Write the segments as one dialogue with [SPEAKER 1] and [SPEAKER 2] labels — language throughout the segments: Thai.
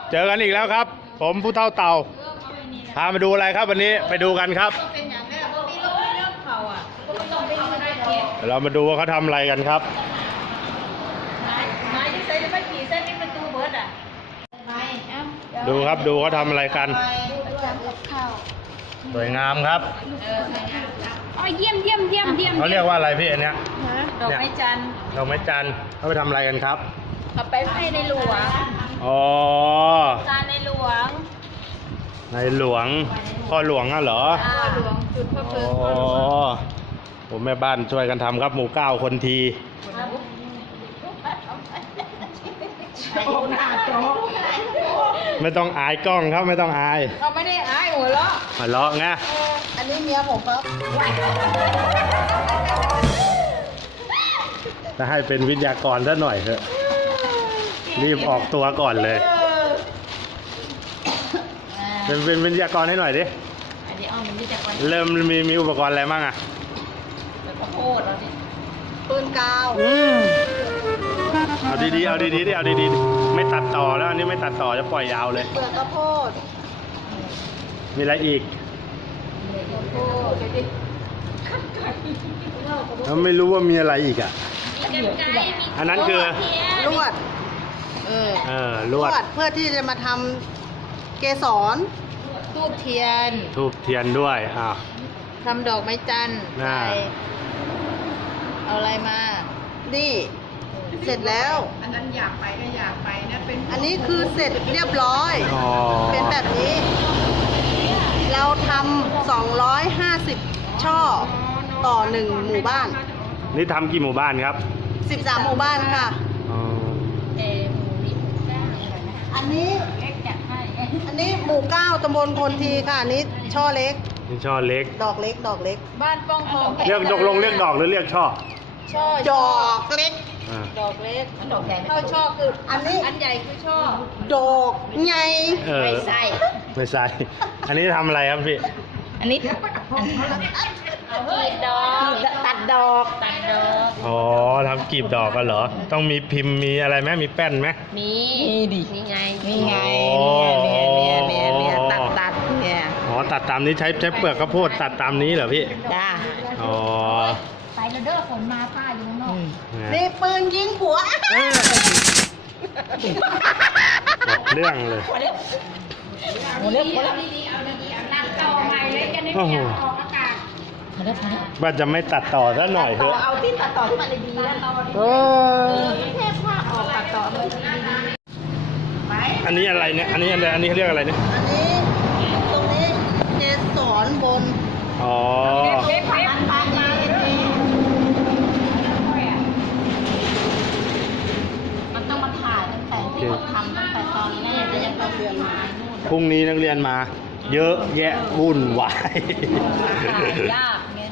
[SPEAKER 1] เจอกันอีกแล้วครับผมผู้เฒ่าเต่าพามาดูอะไรครับวันนี้ไปดูกันครับเรามาดูว่าเขาทำอะไรกันครับดูครับดูเขาทำอะไรกันสวยงามครับ
[SPEAKER 2] เยี่ยม
[SPEAKER 1] เขาเรียกว่าอะไรพี่อันเนี้ย
[SPEAKER 2] ดอกไม้จันทร์
[SPEAKER 1] ดอกไม้จันทร์เขาไปทำอะไรกันครับ
[SPEAKER 2] เอาไปให้ในหลวง
[SPEAKER 1] อ๋อ
[SPEAKER 2] การในหลวง
[SPEAKER 1] ในหลวงพ่อหลวงอ่ะเหรอ
[SPEAKER 2] พ่อหลวงจุดพระเพลิง
[SPEAKER 1] อ๋อผมแม่บ้านช่วยกันทำครับหมู่9คนทีไม่ต้องอายกล้องครับไม่ต้องอาย
[SPEAKER 2] เราไม่ได้อายหัวเราะ
[SPEAKER 1] หัวเราะไง
[SPEAKER 2] อันนี้เมียผมครับ
[SPEAKER 1] จะให้เป็นวิทยากรซะหน่อยเถอะรีบออกตัวก่อนเลยเป็นวิทยากรให้หน่อยดิเริ่มมีอุปกรณ์อะไรบ้างอ่ะ
[SPEAKER 2] ข้าวโพดเราดิปืนกาว
[SPEAKER 1] เอาดีๆเอาดีๆดิเอาดีๆไม่ตัดต่อแล้วอันนี้ไม่ตัดต่อจะปล่อยยาวเลย
[SPEAKER 2] เปลือกข้าวโพด
[SPEAKER 1] มีอะไรอีกเราไม่รู้ว่ามีอะไรอีกอ่ะอันนั้นคือ
[SPEAKER 2] ลวด
[SPEAKER 1] ลวด
[SPEAKER 2] เพื่อที่จะมาทำเกสรทูบเทียน
[SPEAKER 1] ด้วย
[SPEAKER 2] ทำดอกไม้จันทร์เอาอะไรมานี่เสร็จแล้วอันนั้นอยากไปก็อยากไปนะเป็นอันนี้คือเสร็จเรียบร้อยเป็นแบบนี้เราทำ250ช่อต่อ1หมู่บ้าน
[SPEAKER 1] นี่ทำกี่หมู่บ้านครับ
[SPEAKER 2] 13หมู่บ้านค่ะอันนี้หมู่9ตำบลคนทีค่ะอันนี้ช่อเล็ก
[SPEAKER 1] นี่ช่อเล็ก
[SPEAKER 2] ดอกเล็กบ้านป้องทอง
[SPEAKER 1] เรียกเรียกดอกหรือเรียกช่อ
[SPEAKER 2] ดอกเล็กดอกเล็กดอกใหญ่เท่าช่อคืออันนี้อันใหญ่คือช่อดอกใหญ่ไม่ใช่
[SPEAKER 1] อันนี้ทำอะไรครับพี่
[SPEAKER 2] อันนี้กีบดอกตัดดอก
[SPEAKER 1] อ๋อทำกีบดอกกันเหรอต้องมีพิมพ์มีอะไรไหมมีแป้นไหม
[SPEAKER 2] มีดินี่ไงเนี่ยตัดเนี่ย
[SPEAKER 1] อ๋อตัดตามนี้ใช้เปลือกข้าวโพดตัดตามนี้เหรอพี่
[SPEAKER 2] จ้า
[SPEAKER 1] อ๋อ
[SPEAKER 2] ไปแล้วเด้อฝนมาป้าอยู่ข้างนอกนี่ปืนยิงผัว
[SPEAKER 1] เรื่องเลย
[SPEAKER 2] ตัดต่อใหม่เลยกันนี่ไม่อยากออกอากาศ
[SPEAKER 1] ว่าจะไม่ตัดต่อซะหน่อยเถอะ
[SPEAKER 2] เอาที่ตัดต่อที่มันดีๆแล้วแค่ภาพออกตัดต่อมันดี
[SPEAKER 1] ๆอันนี้อะไรเนี่ยอันนี้เรียกอะไรเนี่ย
[SPEAKER 2] ตรงนี้เกสรบน
[SPEAKER 1] อ๋อ
[SPEAKER 2] มันต้องมาถ่ายตั้งแต่ที่เขาทำตั้งแต่ตอนแรกแล้วยังต้องเรียนมา
[SPEAKER 1] พรุ่งนี้นักเรียนมาเยอะแยะวุ่นวาย
[SPEAKER 2] ยากเนี่ย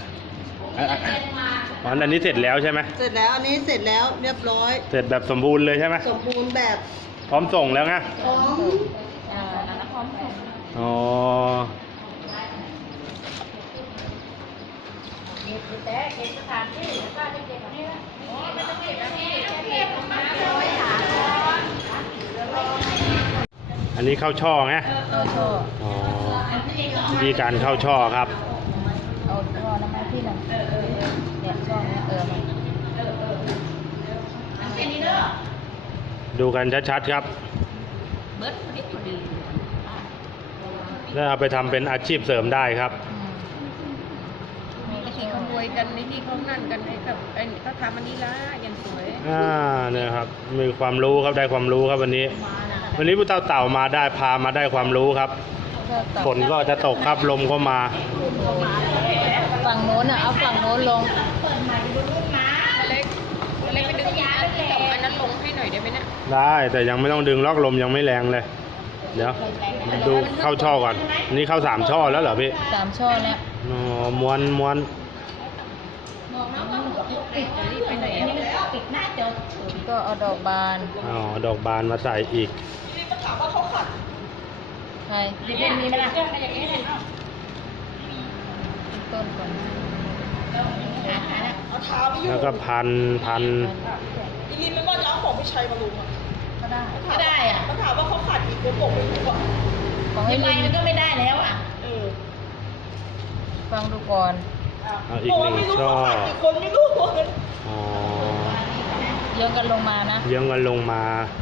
[SPEAKER 1] อันนี้เสร็จแล้วใช่ไหม
[SPEAKER 2] เสร็จแล้วอันนี้เสร็จแล้วเรียบร้อย
[SPEAKER 1] เสร็จแบบสมบูรณ์เลยใช่ไหม
[SPEAKER 2] สมบูรณ์แบบ
[SPEAKER 1] พร้อมส่งแล้วไง
[SPEAKER 2] พร้อมพร้อมส่ง
[SPEAKER 1] อ๋อ
[SPEAKER 2] แต่เก็บสถานที่ก็จะเก็บนี่ละไม่ต้องเก็บแล้วนี่เก็บมา
[SPEAKER 1] อันนี้เข้าช่อไงอ๋อวิธีการเข้าช่อครับ
[SPEAKER 2] เอาช่อน้ำมันที่หนึ่งเนี่ยช่อเนี่ย
[SPEAKER 1] ดูกันชัดๆครับแล้วเอาไปทำเป็นอาชีพเสริมได้ครับ
[SPEAKER 2] วิธีขโมยกันวิธีเขานั่นกันไอ้แบบไอ้เขาทำอันนี้ละยังสวย
[SPEAKER 1] เนี่ยครับมีความรู้ครับได้ความรู้ครับวันนี้ผู้เต่ามาได้พามาได้ความรู้ครับฝนก็จะตกครับลมก็มา
[SPEAKER 2] ฝั่งโน้นเอาฝั่งโน้นลงเล็กไปดึงอันนั้นลงให้หน่อยได้ไหมเนี่ย
[SPEAKER 1] ได้แต่ยังไม่ต้องดึงล็อกลมยังไม่แรงเลยเดี๋ยวดูเข้าช่อก่อนนี่เข้า3ช่อแล้วเหรอพี่
[SPEAKER 2] 3ช่อเนี่ย
[SPEAKER 1] ม้วน
[SPEAKER 2] ไปไหนปิดหน้าเจอก็เอาดอกบาน
[SPEAKER 1] ดอกบานมาใส่อีก
[SPEAKER 2] ถามว่าเขาขัดใช่เด็กมีไหมล่ะอย่างนี้ต้นก่อน
[SPEAKER 1] แล้วก็พัน
[SPEAKER 2] อีลินมันก็ย้อมผมไม่ใช่มาลุง
[SPEAKER 3] ก็ได้
[SPEAKER 4] ก็ได้อ่ะ
[SPEAKER 2] เขาถามว่าเขาขาดอีกกระปุกหรือเปล่า
[SPEAKER 3] ของไอ้
[SPEAKER 4] ยังไง
[SPEAKER 3] ลิง
[SPEAKER 4] มันก็ไม่ได้แล้วอ่ะ
[SPEAKER 3] ฟังดูก่อน
[SPEAKER 1] เอาอีกหนึ่งช่อ
[SPEAKER 2] คนไม่รู้
[SPEAKER 1] อ๋อ
[SPEAKER 3] เยื่อกันลงมานะ
[SPEAKER 1] เยื้องกันลงมา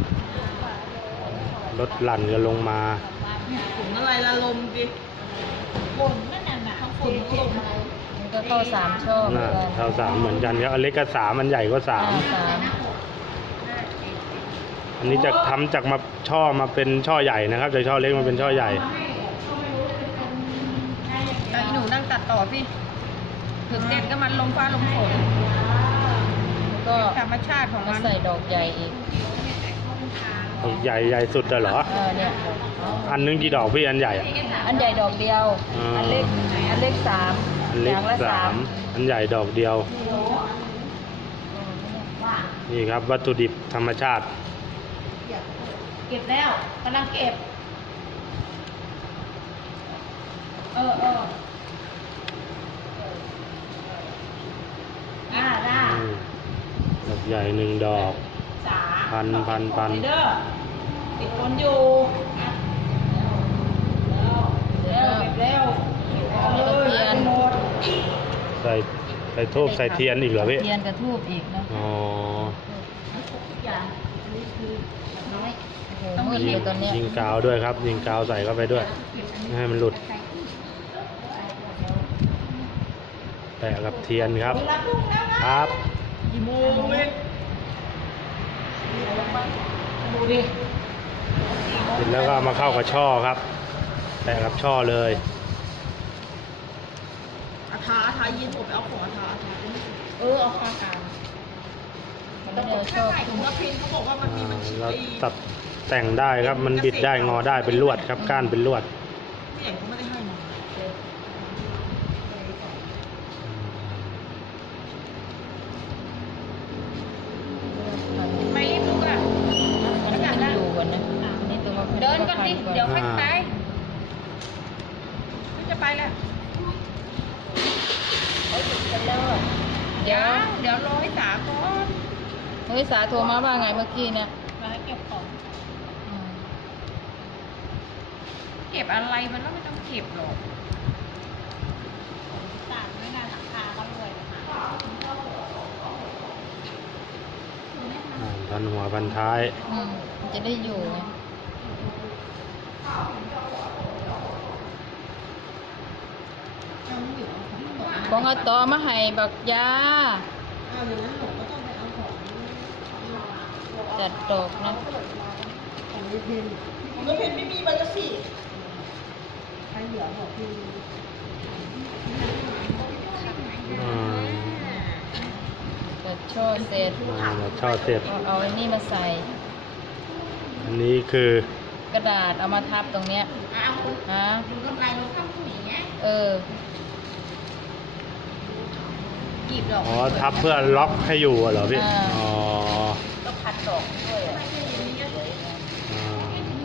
[SPEAKER 1] ลดหลั่นกันลงมา
[SPEAKER 2] ถุงอะไรละลมดิ
[SPEAKER 4] บนนั่นน่ะทั้งคนทั้งลม
[SPEAKER 3] มันก็เข้าสามช่อเหมือ
[SPEAKER 1] น่าน
[SPEAKER 3] กัน
[SPEAKER 1] เท่าสามเหมือนกันครับอันเล็กก็สามอันใหญ่ก็สาม
[SPEAKER 3] สาม
[SPEAKER 1] อันนี้จะทำจากมาช่อมาเป็นช่อใหญ่นะครับจากช่อเล็กมาเป็นช่อใหญ่
[SPEAKER 4] ไอ้หนูนั่งตัดต่อพี่ถึงเสร็จก็มันลมฟ้าลมฝน
[SPEAKER 3] ก็
[SPEAKER 4] ธรรมชาติของ
[SPEAKER 3] มา
[SPEAKER 4] มัน
[SPEAKER 3] ใส่ดอกใหญ่อีก
[SPEAKER 1] ใหญ่ใหญ่สุดอะเหรอ
[SPEAKER 3] เนี่ย
[SPEAKER 1] อันนึงกี่ดอกพี่อันใหญ่อะ
[SPEAKER 3] อันใหญ่ดอกเดียว
[SPEAKER 1] อ่า
[SPEAKER 3] อันเล็กสาม
[SPEAKER 1] อันเล็ก
[SPEAKER 3] อย่างละ
[SPEAKER 1] สามอันใหญ่ดอกเดียว นี่ครับวัตถุดิบธรรมชาติ
[SPEAKER 4] เก็บแล้วกำลังเก็บ เออได้
[SPEAKER 1] อืมดอกใหญ่หนึ่งดอก
[SPEAKER 4] สา
[SPEAKER 1] พัน
[SPEAKER 4] เด้อติดคนอยู่อ่ะ
[SPEAKER 3] เดี๋ยว
[SPEAKER 4] เก็บแล้ว
[SPEAKER 3] แล้วก็เทียน
[SPEAKER 4] หมด
[SPEAKER 1] ใส่ทูบใส่เทียนอีกเหรอพี่
[SPEAKER 3] เทียนกับทูบอีกนะ
[SPEAKER 1] อ๋อ
[SPEAKER 4] ทุกอย่างอันนี้คือน้อย
[SPEAKER 3] โอ้โหมืดเลยตอนเนี้ย
[SPEAKER 1] ยิงกาวด้วยครับ ยิงกาวใส่เข้าไปด้วยไม่ให้มันหลุดแปะกับเทียนครับ ครับ
[SPEAKER 4] กี่โมงเลยดูดิ
[SPEAKER 1] เสร็จแล้วก็เอามาเข้ากับช่อครับแปะกับช่อเลย
[SPEAKER 2] อาทายินผมไปเอาของอาทา
[SPEAKER 4] เอาข้างกลาง
[SPEAKER 3] ไม่ได้ชอบ
[SPEAKER 2] ถุงละพินเขาบอกว่ามันมีมันชิ้น
[SPEAKER 1] เรา
[SPEAKER 2] ดี
[SPEAKER 1] ตัดแต่งได้ครับ มันบิดได้งอได้เป็นลวดครับ ก้านเป็นลวด
[SPEAKER 2] ผู้ใหญ่เขาไม่ได้ให้มา
[SPEAKER 4] ไม่รีบลุกอ่ะ
[SPEAKER 3] มันยังอยู่กันนะอันนี้ตัวมา
[SPEAKER 4] เดินก่อนดิ เดี๋ยวค่อยไป
[SPEAKER 1] อ่า
[SPEAKER 4] ไม่จะไปแล้ว
[SPEAKER 3] เดี๋ยว
[SPEAKER 4] เดี๋ยวรอให้สาก่อน
[SPEAKER 3] เฮ้ยสาโทรมาว่าไงเมื่อกี้เนี่ย
[SPEAKER 4] มาเก็บของ
[SPEAKER 3] อืม
[SPEAKER 4] เก็บอะไรมันก็ไม่ต้องเก็บหรอกสาไม่นานราคาก็รวยนะคะ
[SPEAKER 1] พันหัวพันท้าย
[SPEAKER 3] มันจะได้อยู่ไงของอาตอมาให้บักยา
[SPEAKER 2] เอาอย่างนั้นหนูก็ต้องไปเอาของ
[SPEAKER 3] จัดดอกนะ
[SPEAKER 2] ของละพินของละพินไม่มีใบละสี่ใครเหลือบอกพี่
[SPEAKER 3] จัดช่อเสร็จ
[SPEAKER 1] ช่อเสร็จ
[SPEAKER 3] เอาไอ้นี่มาใส่
[SPEAKER 1] อันนี้คือก
[SPEAKER 3] ระดาษเอามาทับตรงเนี้ย
[SPEAKER 4] เอาคุณ
[SPEAKER 3] ฮะ
[SPEAKER 4] ดูกำไรรถทำผู้หญิงเนี้ย
[SPEAKER 3] เออ
[SPEAKER 4] กีบดอก
[SPEAKER 1] อ๋อทับเพื่อล็อกให้อยู่เหรอพี่
[SPEAKER 3] อ่า
[SPEAKER 1] อ๋อ
[SPEAKER 3] ก็พัดดอกด้วยอ่ะ
[SPEAKER 1] อ่า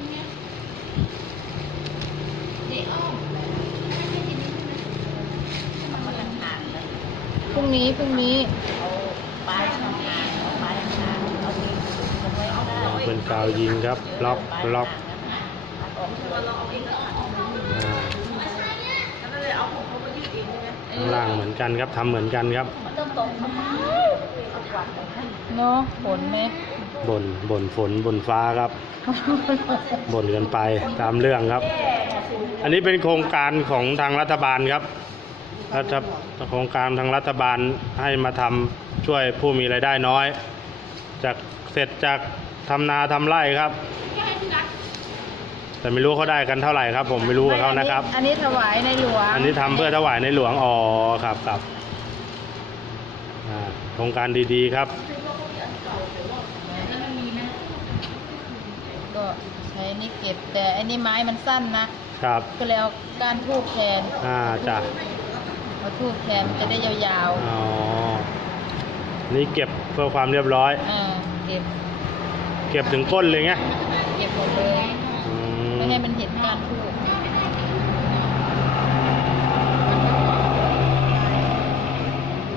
[SPEAKER 4] เจ๊อ้อมเอามาทานเลย
[SPEAKER 3] พรุ่งนี้
[SPEAKER 4] เอาปลายทำงานเอาปลายทำงานเอาดีเอาไว้ก็ได้
[SPEAKER 1] เป็นกาวยิงครับ ล็อกล็อก
[SPEAKER 4] ตัดออกเถ
[SPEAKER 2] เรา
[SPEAKER 4] อะ
[SPEAKER 2] เอาเองแล้วค่ะ
[SPEAKER 1] อ่า
[SPEAKER 2] แล้วก็เลยเอาของเขามายืดเองใช่ไหม
[SPEAKER 1] ข้างล่างเหมือนกันครับทำเหมือนกันครับ
[SPEAKER 4] มันต้องตรงทำไมเอากวาดของท่าน
[SPEAKER 3] เนาะฝนไหม
[SPEAKER 1] บ่นฝนบ่นฟ้าครับ บ่นกันไปตามเรื่องครับ อันนี้เป็นโครงการของทางรัฐบาลครับโครงการทางรัฐบาลให้มาทำช่วยผู้มีรายได้น้อย จากเสร็จจากทำนาทำไร่ครับ แต่ไม่รู้เขาได้กันเท่าไหร่ครับ ผมไม่รู้กับเขานะครับ
[SPEAKER 3] อันนี้ถวายในหลวง
[SPEAKER 1] อันนี้ทำเพื่อถวายในหลวงอ๋อครับครับโครงการดีๆครับ
[SPEAKER 3] ก็ใช้นี่เก็บ แต่อันนี้ไม้มันสั้นนะครับ ก็เลยเอาก้านทูบแทน
[SPEAKER 1] จ้ะ
[SPEAKER 3] เอาทูบแทนจะได้ยาว
[SPEAKER 1] อ๋อนี่เก็บเพื่อความเรียบร้อย
[SPEAKER 3] เก็บ
[SPEAKER 1] เก็บถึงก้นเลยไง
[SPEAKER 3] เก็บหมดเลย
[SPEAKER 1] อืม
[SPEAKER 3] ไม่ให้มันเห็นก้านทูบ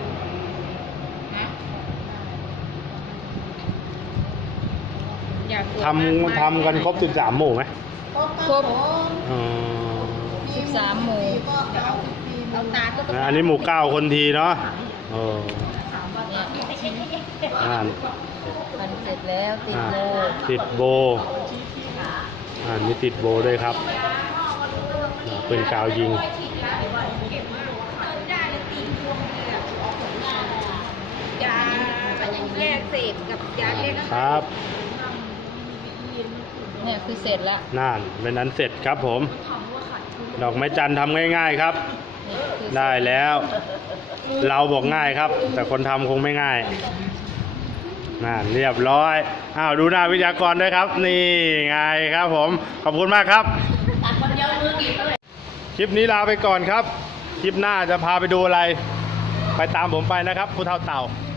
[SPEAKER 4] อยากส
[SPEAKER 1] ทำกันครบ13หมู่ไหม
[SPEAKER 3] ครบ
[SPEAKER 1] อ๋อ
[SPEAKER 3] 13 หมู่
[SPEAKER 4] เอาตาก็ต้อง
[SPEAKER 1] อันนี้หมู่9คนทีเนาะโอ้
[SPEAKER 3] เนี่ย
[SPEAKER 1] อ่าน
[SPEAKER 3] มันเสร็จแล้วติดโบ
[SPEAKER 1] ติดโบมีติดโบด้วยครับเป็นกาวยิง
[SPEAKER 4] ยาแยกเศษกับยาแยก
[SPEAKER 1] ครับ
[SPEAKER 3] เนี่ยคือเสร็จแล้ว
[SPEAKER 1] นั่นเป็นนั้นเสร็จครับผม ดอกไม้จันทร์ทำง่ายๆครับ
[SPEAKER 3] นี่คือ
[SPEAKER 1] ได้แล้ว เราบอกง่ายครับ แต่คนทำคงไม่ง่ายนั่นเรียบร้อยอ้าวดูหน้าวิทยากรด้วยครับ นี่ไงครับผมขอบคุณมากครับ
[SPEAKER 4] ตัดคนเดียวมือกี่เท่าไหร่
[SPEAKER 1] คลิปนี้ลาไปก่อนครับ คลิปหน้าจะพาไปดูอะไร ไปตามผมไปนะครับผู้เฒ่าเต่า